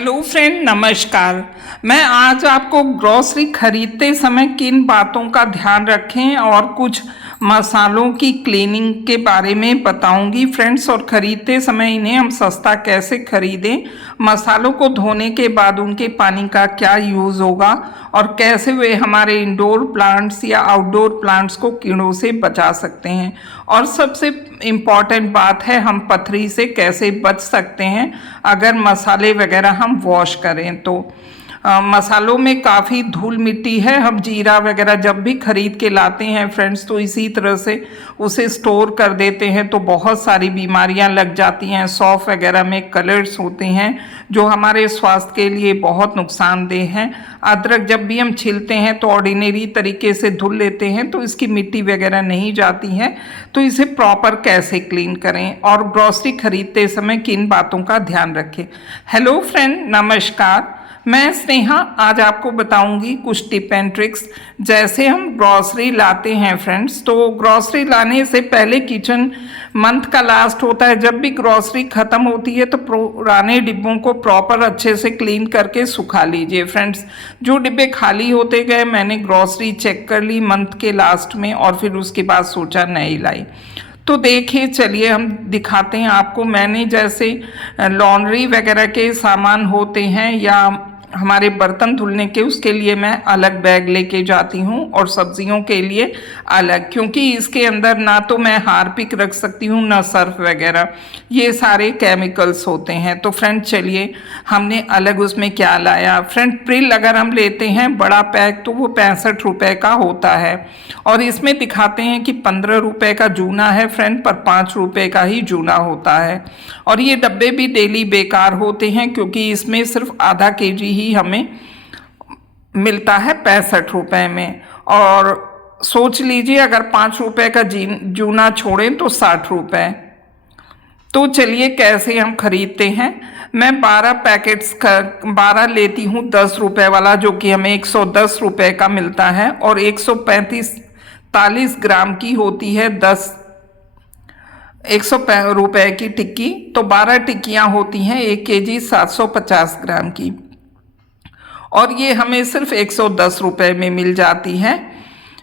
Hello friend, नमस्कार। मैं आज आपको ग्रोसरी खरीदते समय किन बातों का ध्यान रखें और कुछ मसालों की क्लीनिंग के बारे में बताऊंगी फ्रेंड्स। और ख़रीदते समय इन्हें हम सस्ता कैसे खरीदें, मसालों को धोने के बाद उनके पानी का क्या यूज़ होगा और कैसे वे हमारे इंडोर प्लांट्स या आउटडोर प्लांट्स को कीड़ों से बचा सकते हैं। और सबसे इम्पॉर्टेंट बात है, हम पथरी से कैसे बच सकते हैं अगर मसाले वगैरह हम वॉश करें तो। मसालों में काफ़ी धूल मिट्टी है। हम जीरा वगैरह जब भी खरीद के लाते हैं फ्रेंड्स, तो इसी तरह से उसे स्टोर कर देते हैं तो बहुत सारी बीमारियां लग जाती हैं। सौंफ वगैरह में कलर्स होते हैं जो हमारे स्वास्थ्य के लिए बहुत नुकसानदेह हैं। अदरक जब भी हम छीलते हैं तो ऑर्डिनरी तरीके से धुल लेते हैं तो इसकी मिट्टी वगैरह नहीं जाती है। तो इसे प्रॉपर कैसे क्लीन करें और ग्रॉसरी खरीदते समय किन बातों का ध्यान रखें। हेलो फ्रेंड, नमस्कार। मैं स्नेहा आज आपको बताऊंगी कुछ टिप एंड ट्रिक्स। जैसे हम ग्रॉसरी लाते हैं फ्रेंड्स, तो ग्रॉसरी लाने से पहले किचन मंथ का लास्ट होता है। जब भी ग्रॉसरी ख़त्म होती है तो पुराने डिब्बों को प्रॉपर अच्छे से क्लीन करके सुखा लीजिए फ्रेंड्स। जो डिब्बे खाली होते गए, मैंने ग्रॉसरी चेक कर ली मंथ के लास्ट में और फिर उसके बाद सोचा नई लाई। तो देखिए, चलिए हम दिखाते हैं आपको। मैंने जैसे लॉन्ड्री वगैरह के सामान होते हैं या हमारे बर्तन धुलने के, उसके लिए मैं अलग बैग लेके जाती हूँ और सब्जियों के लिए अलग, क्योंकि इसके अंदर ना तो मैं हार्पिक रख सकती हूँ ना सर्फ वगैरह, ये सारे केमिकल्स होते हैं। तो फ्रेंड चलिए हमने अलग उसमें क्या लाया। फ्रेंड प्रिल अगर हम लेते हैं बड़ा पैक तो वो 65 रुपये का होता है और इसमें दिखाते हैं कि 15 रुपये का जूना है फ्रेंड, पर 5 रुपये का ही जूना होता है। और ये डब्बे भी डेली बेकार होते हैं क्योंकि इसमें सिर्फ आधा केजी ही हमें मिलता है 65 रुपये में। और सोच लीजिए अगर 5 रुपये का जूना छोड़ें तो 60 रुपये। तो चलिए कैसे हम खरीदते हैं। मैं 12 पैकेट्स का 12 लेती हूँ 10 रुपये वाला, जो कि हमें 110 रुपये का मिलता है। और 135 ग्राम की होती है 100 रुपये की टिक्की। तो 12 टिक्कियाँ होती हैं 1 केजी 750 ग्राम की, और ये हमें सिर्फ 110 रुपये में मिल जाती है।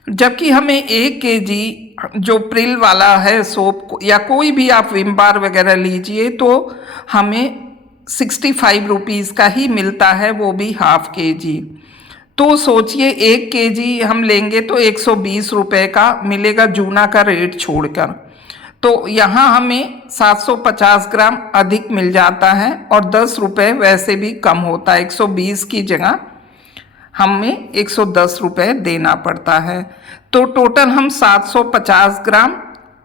जबकि हमें 1 केजी जो प्रिल वाला है सोप या कोई भी आप विम बार वगैरह लीजिए तो हमें 65 रुपीज़ का ही मिलता है, वो भी हाफ केजी। तो सोचिए 1 केजी हम लेंगे तो 120 रुपये का मिलेगा जूना का रेट छोड़कर। तो यहाँ हमें 750 ग्राम अधिक मिल जाता है और 10 रुपये वैसे भी कम होता है। 120 की जगह हमें 110 रुपये देना पड़ता है। तो टोटल हम 750 ग्राम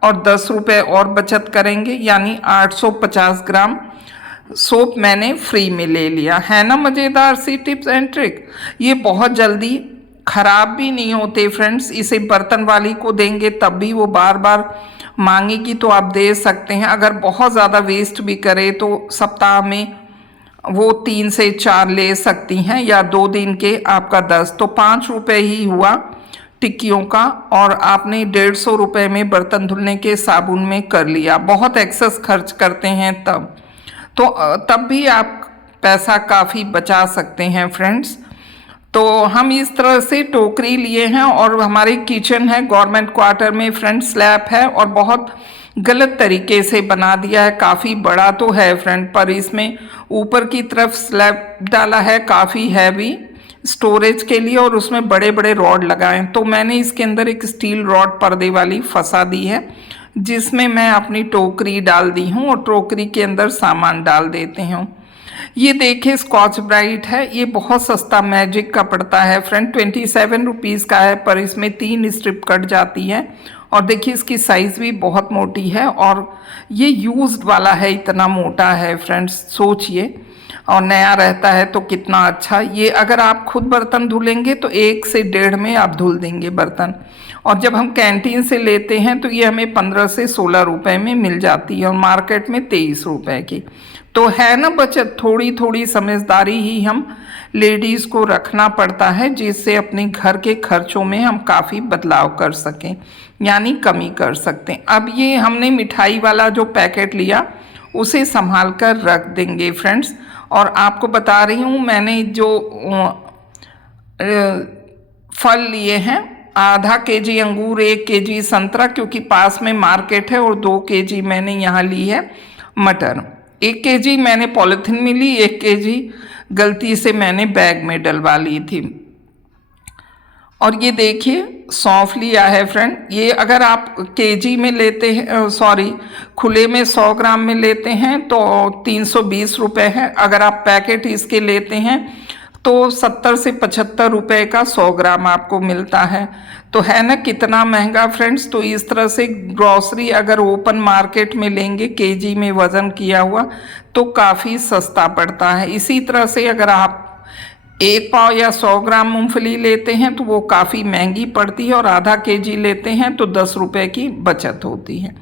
और 10 रुपये और बचत करेंगे, यानी 850 ग्राम सोप मैंने फ्री में ले लिया है ना। मज़ेदार सी टिप्स एंड ट्रिक। ये बहुत जल्दी ख़राब भी नहीं होते फ्रेंड्स। इसे बर्तन वाली को देंगे तब भी वो बार बार मांगेगी तो आप दे सकते हैं। अगर बहुत ज़्यादा वेस्ट भी करे तो सप्ताह में वो 3 से 4 ले सकती हैं, या 2 दिन के आपका 10, तो 5 रुपये ही हुआ टिक्कियों का। और आपने 150 रुपये में बर्तन धुलने के साबुन में कर लिया। बहुत एक्सेस खर्च करते हैं तब भी आप पैसा काफ़ी बचा सकते हैं फ्रेंड्स। तो हम इस तरह से टोकरी लिए हैं और हमारे किचन है गवर्नमेंट क्वार्टर में फ्रेंड, स्लैब है और बहुत गलत तरीके से बना दिया है। काफ़ी बड़ा तो है फ्रेंड, पर इसमें ऊपर की तरफ स्लैब डाला है काफ़ी हैवी स्टोरेज के लिए, और उसमें बड़े बड़े रॉड लगाए। तो मैंने इसके अंदर एक स्टील रॉड पर्दे वाली फंसा दी है जिसमें मैं अपनी टोकरी डाल दी हूँ और टोकरी के अंदर सामान डाल देते हूँ। ये देखिए स्कॉच ब्राइट है, ये बहुत सस्ता मैजिक का पड़ता है फ्रेंड, 27 रुपीज़ का है, पर इसमें 3 स्ट्रिप कट जाती है। और देखिए इसकी साइज़ भी बहुत मोटी है और ये यूज्ड वाला है, इतना मोटा है फ्रेंड्स, सोचिए। और नया रहता है तो कितना अच्छा। ये अगर आप खुद बर्तन धुलेंगे तो 1 से 1.5 में आप धुल देंगे बर्तन। और जब हम कैंटीन से लेते हैं तो ये हमें 15 से 16 रुपये में मिल जाती है और मार्केट में 23 रुपये की। तो है ना बचत। थोड़ी थोड़ी समझदारी ही हम लेडीज़ को रखना पड़ता है, जिससे अपने घर के खर्चों में हम काफ़ी बदलाव कर सकें, यानी कमी कर सकते हैं। अब ये हमने मिठाई वाला जो पैकेट लिया उसे संभाल कर रख देंगे फ्रेंड्स। और आपको बता रही हूँ मैंने जो फल लिए हैं, आधा केजी अंगूर, 1 केजी संतरा, क्योंकि पास में मार्केट है, और 2 केजी मैंने यहाँ ली है मटर। 1 केजी मैंने पॉलिथीन में ली, 1 केजी गलती से मैंने बैग में डलवा ली थी। और ये देखिए सौंफ लिया है फ्रेंड। ये अगर आप केजी में लेते हैं, सॉरी खुले में 100 ग्राम में लेते हैं तो 320 रुपये है। अगर आप पैकेट इसके लेते हैं तो 70 से 75 रुपये का 100 ग्राम आपको मिलता है। तो है ना कितना महंगा फ्रेंड्स। तो इस तरह से ग्रॉसरी अगर ओपन मार्केट में लेंगे केजी में वज़न किया हुआ तो काफ़ी सस्ता पड़ता है। इसी तरह से अगर आप 1 पाव या 100 ग्राम मूंगफली लेते हैं तो वो काफ़ी महंगी पड़ती है, और आधा केजी लेते हैं तो 10 रुपये की बचत होती है।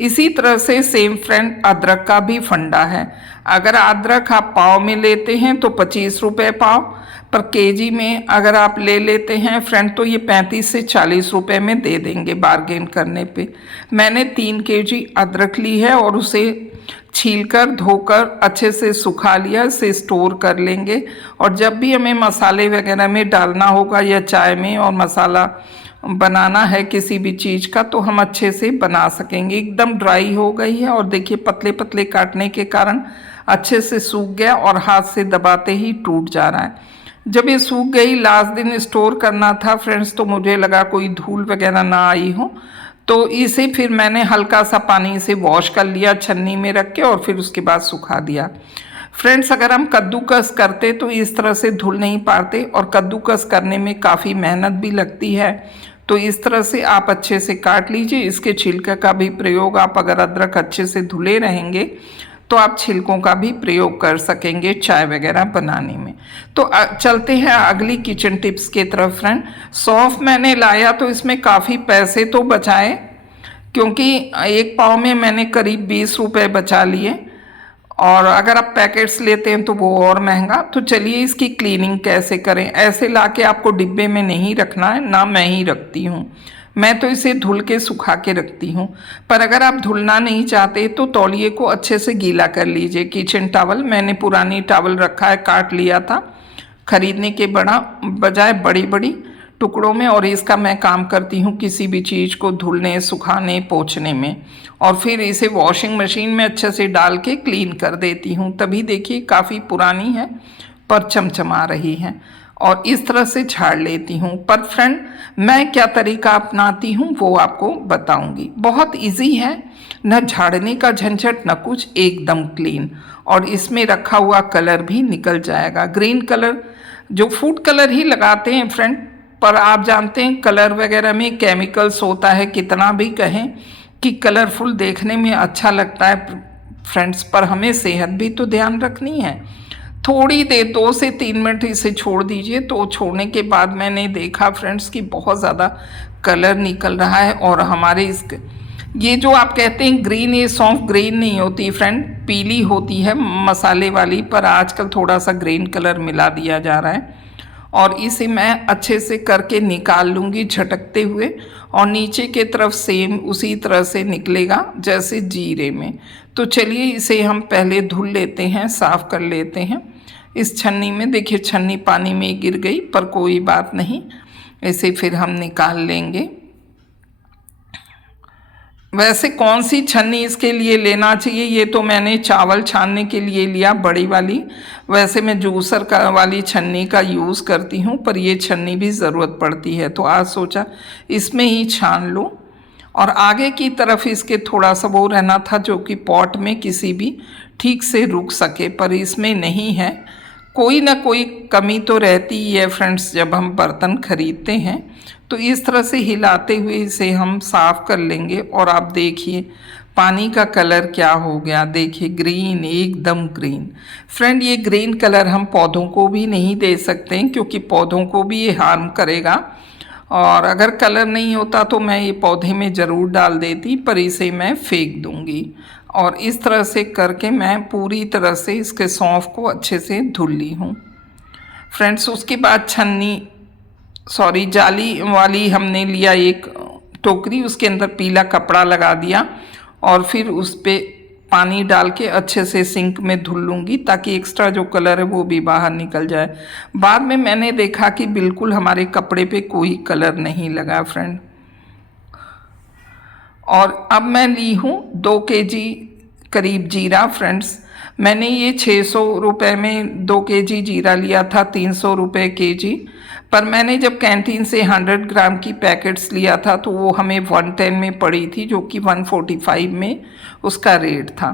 इसी तरह से सेम फ्रेंड अदरक का भी फंडा है। अगर अदरक आप पाव में लेते हैं तो 25 रुपये पाव, पर केजी में अगर आप ले लेते हैं फ्रेंड तो ये 35 से 40 रुपये में दे देंगे बार्गेन करने पे। मैंने 3 केजी अदरक ली है और उसे छीलकर धोकर अच्छे से सुखा लिया। इसे स्टोर कर लेंगे, और जब भी हमें मसाले वगैरह में डालना होगा या चाय में और मसाला बनाना है किसी भी चीज़ का तो हम अच्छे से बना सकेंगे। एकदम ड्राई हो गई है, और देखिए पतले पतले काटने के कारण अच्छे से सूख गया और हाथ से दबाते ही टूट जा रहा है। जब ये सूख गई, लास्ट दिन स्टोर करना था फ्रेंड्स, तो मुझे लगा कोई धूल वगैरह ना आई हो, तो इसे फिर मैंने हल्का सा पानी से वॉश कर लिया छन्नी में रख के, और फिर उसके बाद सुखा दिया। फ्रेंड्स अगर हम कद्दूकस करते तो इस तरह से धुल नहीं पाते, और कद्दूकस करने में काफ़ी मेहनत भी लगती है। तो इस तरह से आप अच्छे से काट लीजिए। इसके छिलके का भी प्रयोग आप अगर अदरक अच्छे से धुले रहेंगे तो आप छिलकों का भी प्रयोग कर सकेंगे चाय वगैरह बनाने में। तो चलते हैं अगली किचन टिप्स की तरफ फ्रेंड। सौंफ मैंने लाया तो इसमें काफ़ी पैसे तो बचाए, क्योंकि 1 पाव में मैंने करीब 20 रुपये बचा लिए, और अगर आप पैकेट्स लेते हैं तो वो और महंगा। तो चलिए इसकी क्लीनिंग कैसे करें। ऐसे लाके आपको डिब्बे में नहीं रखना है, ना मैं ही रखती हूँ। मैं तो इसे धुल के सुखा के रखती हूँ, पर अगर आप धुलना नहीं चाहते तो तौलिए को अच्छे से गीला कर लीजिए। किचन टॉवल मैंने पुरानी टॉवल रखा है, काट लिया था खरीदने के बजाय बड़ी बड़ी टुकड़ों में, और इसका मैं काम करती हूँ किसी भी चीज़ को धुलने, सुखाने, पोंछने में, और फिर इसे वॉशिंग मशीन में अच्छे से डाल के क्लीन कर देती हूँ। तभी देखिए काफ़ी पुरानी है पर चमचमा रही है, और इस तरह से झाड़ लेती हूँ। पर फ्रेंड मैं क्या तरीका अपनाती हूँ वो आपको बताऊँगी। बहुत इजी है, न झाड़ने का झंझट न कुछ, एकदम क्लीन, और इसमें रखा हुआ कलर भी निकल जाएगा। ग्रीन कलर जो फूड कलर ही लगाते हैं फ्रेंड, पर आप जानते हैं कलर वगैरह में केमिकल्स होता है। कितना भी कहें कि कलरफुल देखने में अच्छा लगता है फ्रेंड्स, पर हमें सेहत भी तो ध्यान रखनी है। थोड़ी देर 2 से 3 मिनट इसे छोड़ दीजिए। तो छोड़ने के बाद मैंने देखा फ्रेंड्स कि बहुत ज़्यादा कलर निकल रहा है, और हमारे ये जो आप कहते हैं ग्रीन, ये सौंफ ग्रीन नहीं होती फ्रेंड, पीली होती है मसाले वाली, पर आजकल थोड़ा सा ग्रीन कलर मिला दिया जा रहा है। और इसे मैं अच्छे से करके निकाल लूँगी झटकते हुए, और नीचे के तरफ सेम उसी तरह से निकलेगा जैसे जीरे में। तो चलिए इसे हम पहले धुल लेते हैं, साफ़ कर लेते हैं इस छन्नी में। देखिए छन्नी पानी में गिर गई, पर कोई बात नहीं, इसे फिर हम निकाल लेंगे। वैसे कौन सी छन्नी इसके लिए लेना चाहिए, ये तो मैंने चावल छानने के लिए लिया बड़ी वाली। वैसे मैं जूसर का वाली छन्नी का यूज़ करती हूँ, पर ये छन्नी भी ज़रूरत पड़ती है, तो आज सोचा इसमें ही छान लो। और आगे की तरफ इसके थोड़ा सा वो रहना था जो कि पॉट में किसी भी ठीक से रुक सके, पर इसमें नहीं है। कोई ना कोई कमी तो रहती ही है फ्रेंड्स जब हम बर्तन खरीदते हैं। तो इस तरह से हिलाते हुए इसे हम साफ़ कर लेंगे। और आप देखिए पानी का कलर क्या हो गया, देखिए ग्रीन, एकदम ग्रीन। फ्रेंड ये ग्रीन कलर हम पौधों को भी नहीं दे सकते हैं, क्योंकि पौधों को भी ये हार्म करेगा। और अगर कलर नहीं होता तो मैं ये पौधे में ज़रूर डाल देती, पर इसे मैं फेंक दूँगी। और इस तरह से करके मैं पूरी तरह से इसके सौंफ को अच्छे से धुल ली हूँ फ्रेंड्स। उसके बाद जाली वाली हमने लिया एक टोकरी, उसके अंदर पीला कपड़ा लगा दिया, और फिर उस पर पानी डाल के अच्छे से सिंक में धुल लूँगी ताकि एक्स्ट्रा जो कलर है वो भी बाहर निकल जाए। बाद में मैंने देखा कि बिल्कुल हमारे कपड़े पे कोई कलर नहीं लगा फ्रेंड। और अब मैं ली हूँ 2 केजी करीब जीरा फ्रेंड्स। मैंने ये 600 रुपये में 2 केजी जीरा लिया था, 300 रुपये केजी। पर मैंने जब कैंटीन से 100 ग्राम की पैकेट्स लिया था तो वो हमें 110 में पड़ी थी, जो कि 145 में उसका रेट था।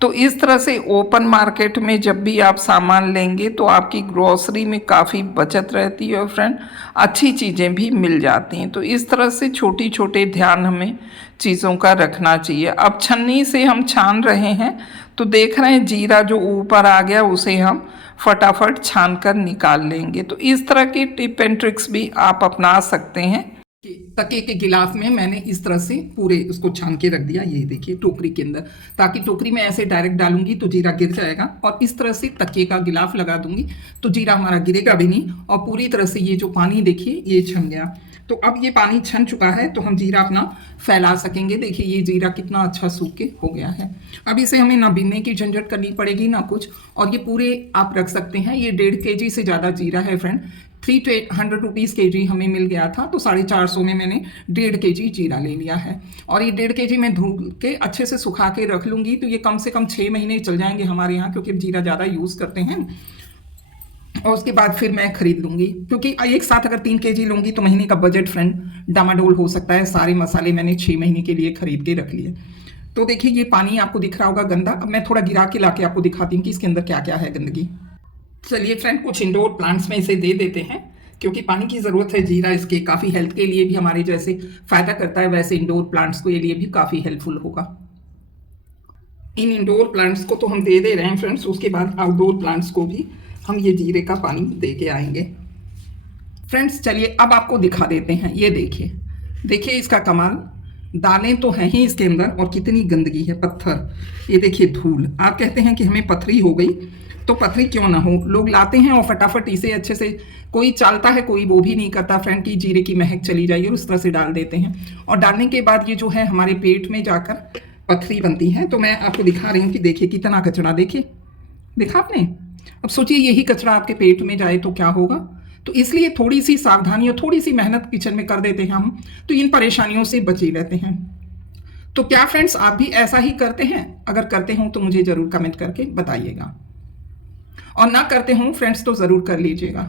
तो इस तरह से ओपन मार्केट में जब भी आप सामान लेंगे तो आपकी ग्रोसरी में काफ़ी बचत रहती है और फ्रेंड अच्छी चीज़ें भी मिल जाती हैं। तो इस तरह से छोटी छोटे ध्यान हमें चीज़ों का रखना चाहिए। अब छन्नी से हम छान रहे हैं तो देख रहे हैं जीरा जो ऊपर आ गया उसे हम फटाफट छान कर निकाल लेंगे। तो इस तरह की टिप एंड ट्रिक्स भी आप अपना सकते हैं। तके के गिलाफ में मैंने इस तरह से पूरे उसको छान के रख दिया, ये देखिए टोकरी के अंदर, ताकि टोकरी में ऐसे डायरेक्ट डालूंगी तो जीरा गिर जाएगा। और इस तरह से तके का गिलाफ लगा दूंगी तो जीरा हमारा गिरेगा भी नहीं और पूरी तरह से ये जो पानी देखिए ये छन गया। तो अब ये पानी छन चुका है तो हम जीरा अपना फैला सकेंगे। देखिए ये जीरा कितना अच्छा सूख के हो गया है। अब इसे हमें ना बीनने की झंझट करनी पड़ेगी ना कुछ, और ये पूरे आप रख सकते हैं। ये 1.5 केजी से ज़्यादा जीरा है फ्रेंड। 300 रुपीज़ केजी हमें मिल गया था, तो 450 में मैंने 1.5 केजी जीरा ले लिया है। और ये 1.5 केजी मैं धुल के अच्छे से सुखा के रख लूँगी तो ये कम से कम 6 महीने चल जाएंगे हमारे यहाँ, क्योंकि जीरा ज़्यादा यूज़ करते हैं। और उसके बाद फिर मैं खरीद लूँगी, क्योंकि एक साथ अगर 3 केजी लूँगी तो महीने का बजट फ्रेंड डामाडोल हो सकता है। सारे मसाले मैंने 6 महीने के लिए खरीद के रख लिए। तो देखिए ये पानी आपको दिख रहा होगा गंदा। अब मैं थोड़ा गिरा के लाके आपको दिखाती हूँ कि इसके अंदर क्या क्या है गंदगी। चलिए फ्रेंड कुछ इंडोर प्लांट्स में इसे दे देते हैं, क्योंकि पानी की ज़रूरत है। जीरा इसके काफ़ी हेल्थ के लिए भी हमारे जैसे फ़ायदा करता है, वैसे इंडोर प्लांट्स के लिए भी काफ़ी हेल्पफुल होगा। इन इंडोर प्लांट्स को तो हम दे रहे हैं फ्रेंड्स। उसके बाद आउटडोर प्लांट्स को भी हम ये जीरे का पानी दे के आएंगे। फ्रेंड्स चलिए अब आपको दिखा देते हैं। ये देखिए, देखिए इसका कमाल। दालें तो हैं ही इसके अंदर और कितनी गंदगी है, पत्थर। ये देखिए धूल। आप कहते हैं कि हमें पथरी हो गई, तो पथरी क्यों ना हो। लोग लाते हैं और फटाफट इसे अच्छे से, कोई चालता है कोई वो भी नहीं करता फ्रेंड की जीरे की महक चली जाएगी, और उस तरह से डाल देते हैं। और डालने के बाद ये जो है हमारे पेट में जाकर पथरी बनती है। तो मैं आपको दिखा रही हूँ कि देखिए कितना कचरा, देखिए, देखा आपने। अब सोचिए यही कचरा आपके पेट में जाए तो क्या होगा। तो इसलिए थोड़ी सी सावधानी और थोड़ी सी मेहनत किचन में कर देते हैं हम, तो इन परेशानियों से बचे रहते हैं। तो क्या फ्रेंड्स आप भी ऐसा ही करते हैं? अगर करते हो तो मुझे ज़रूर कमेंट करके बताइएगा, और ना करते हो फ्रेंड्स तो ज़रूर कर लीजिएगा।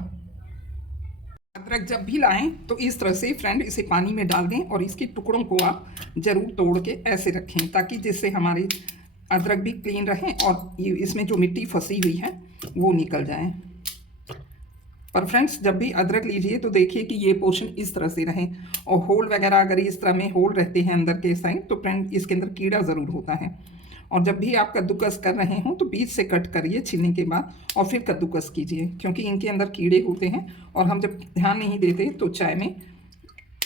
अदरक जब भी लाएं तो इस तरह से फ्रेंड इसे पानी में डाल दें और इसके टुकड़ों को आप ज़रूर तोड़ के ऐसे रखें, ताकि जिससे हमारी अदरक भी क्लीन रहे और ये इसमें जो मिट्टी फंसी हुई है वो निकल जाए। पर फ्रेंड्स जब भी अदरक लीजिए तो देखिए कि ये पोर्शन इस तरह से रहे, और होल वगैरह अगर इस तरह में होल रहते हैं अंदर के साइड तो फ्रेंड इसके अंदर कीड़ा ज़रूर होता है। और जब भी आप कद्दूकस कर रहे हो तो बीच से कट करिए छीलने के बाद, और फिर कद्दूकस कीजिए, क्योंकि इनके अंदर कीड़े होते हैं और हम जब ध्यान नहीं देते तो चाय में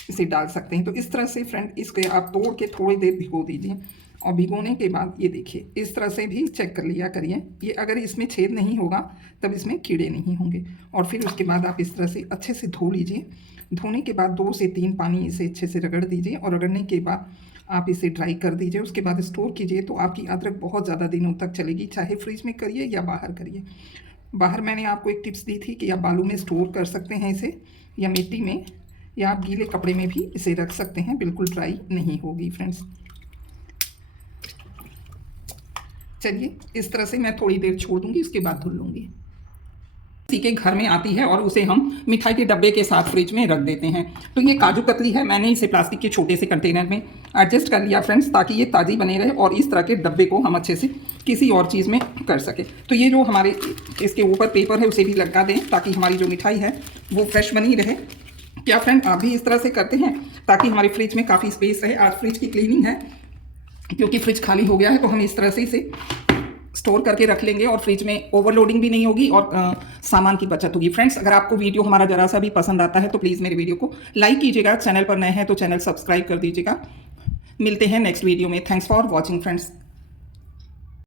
इसे डाल सकते हैं। तो इस तरह से फ्रेंड इसके आप तोड़ के थोड़ी देर भिगो दीजिए, और भिगोने के बाद ये देखिए इस तरह से भी चेक कर लिया करिए। ये अगर इसमें छेद नहीं होगा तब इसमें कीड़े नहीं होंगे। और फिर उसके बाद आप इस तरह से अच्छे से धो लीजिए। धोने के बाद 2 से 3 पानी इसे अच्छे से रगड़ दीजिए, और रगड़ने के बाद आप इसे ड्राई कर दीजिए। उसके बाद स्टोर कीजिए, तो आपकी अदरक बहुत ज़्यादा दिनों तक चलेगी, चाहे फ्रिज में करिए या बाहर करिए। बाहर मैंने आपको एक टिप्स दी थी कि आप बालू में स्टोर कर सकते हैं इसे, या मिट्टी में, या आप गीले कपड़े में भी इसे रख सकते हैं, बिल्कुल ड्राई नहीं होगी फ्रेंड्स। चलिए इस तरह से मैं थोड़ी देर छोड़ दूंगी, उसके बाद धुल लूँगी। किसी के घर में आती है और उसे हम मिठाई के डब्बे के साथ फ्रिज में रख देते हैं। तो ये काजू कतली है, मैंने इसे प्लास्टिक के छोटे से कंटेनर में एडजस्ट कर लिया फ्रेंड्स, ताकि ये ताज़ी बने रहे और इस तरह के डब्बे को हम अच्छे से किसी और चीज़ में कर सके। तो ये जो हमारे इसके ऊपर पेपर है उसे भी लगा दें, ताकि हमारी जो मिठाई है वो फ्रेश बनी रहे। क्या फ्रेंड आप भी इस तरह से करते हैं, ताकि हमारे फ्रिज में काफ़ी स्पेस रहे। आज फ्रिज की क्लीनिंग है, क्योंकि फ्रिज खाली हो गया है, तो हम इस तरह से इसे स्टोर करके रख लेंगे और फ्रिज में ओवरलोडिंग भी नहीं होगी और सामान की बचत होगी। फ्रेंड्स अगर आपको वीडियो हमारा जरा सा भी पसंद आता है तो प्लीज़ मेरे वीडियो को लाइक कीजिएगा। चैनल पर नए हैं तो चैनल सब्सक्राइब कर दीजिएगा। मिलते हैं नेक्स्ट वीडियो में। Thanks for watching friends.